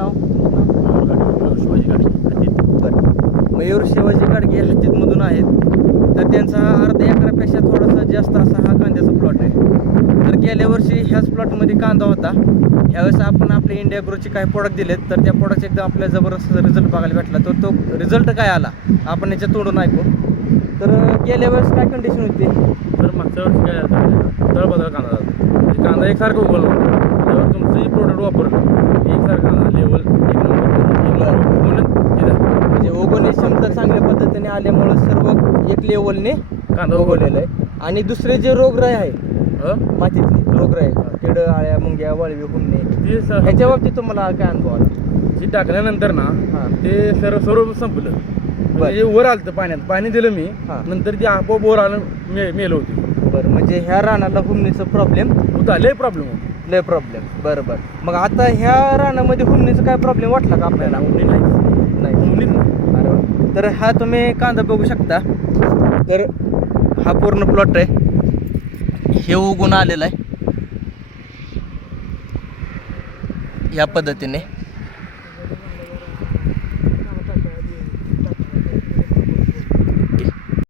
नाव तुमचं नाव? शिवाजी गाडी बरं, मयूर शिवाजी गाडगे हद्दीतमधून आहेत. तर त्यांचा हा अर्धा एकरापेक्षा थोडासा जास्त असा हा कांद्याचा प्लॉट आहे. तर गेल्या वर्षी ह्याच प्लॉटमध्ये कांदा होता. ह्यावेळेस आपण आपले इंडिया ग्रोचे काही प्रोडक्ट दिलेत, तर त्या प्रोडक्टचा एकदम आपल्याला जबरदस्त रिझल्ट बघायला भेटला. तर तो रिझल्ट काय आला आपण याच्या तोडून ऐकू. तर गेल्या वेळेस काय कंडिशन होती? तर मागच्या वर्षी काय झालं तळबदल कांदा झाला म्हणजे कांदा एकसारखं उगवला होता. त्यावर तुमचं जे प्रोडक्ट वापरलं एकसारखं कांदा लेवल एक नंबर म्हणजे उगवण्याची क्षमता चांगल्या पद्धतीने आल्यामुळं सर्व एक लेवलने कांदा उगवलेलं आहे. आणि दुसरे जे रोगराई आहे मातीतली रोगराई, किड, आळ्या, मुंग्या, वाळवी, हुमणे, ते ह्याच्या बाबतीत तुम्हाला काय अनुभव आला? जी टाकल्यानंतर ना हां. ते सर्व संपलं. म्हणजे वर आलं पाण्यात पाणी दिलं मी हां. नंतर ती आपोआप वर आलं मेलं होती. बरं, म्हणजे ह्या रानाला हुमणीचा प्रॉब्लेम होता लय प्रॉब्लेम होता. लय प्रॉब्लेम. बरं बरं, मग आता ह्या रानामध्ये हुमणीचा काय प्रॉब्लेम वाटला का आपल्याला? उमणी नाही नाही. उमणीच नाही. अरे वा. तर हा तुम्ही कांदा बघू शकता. तर हा पूर्ण प्लॉट आहे, हे उगून आलेला आहे या पद्धतीने.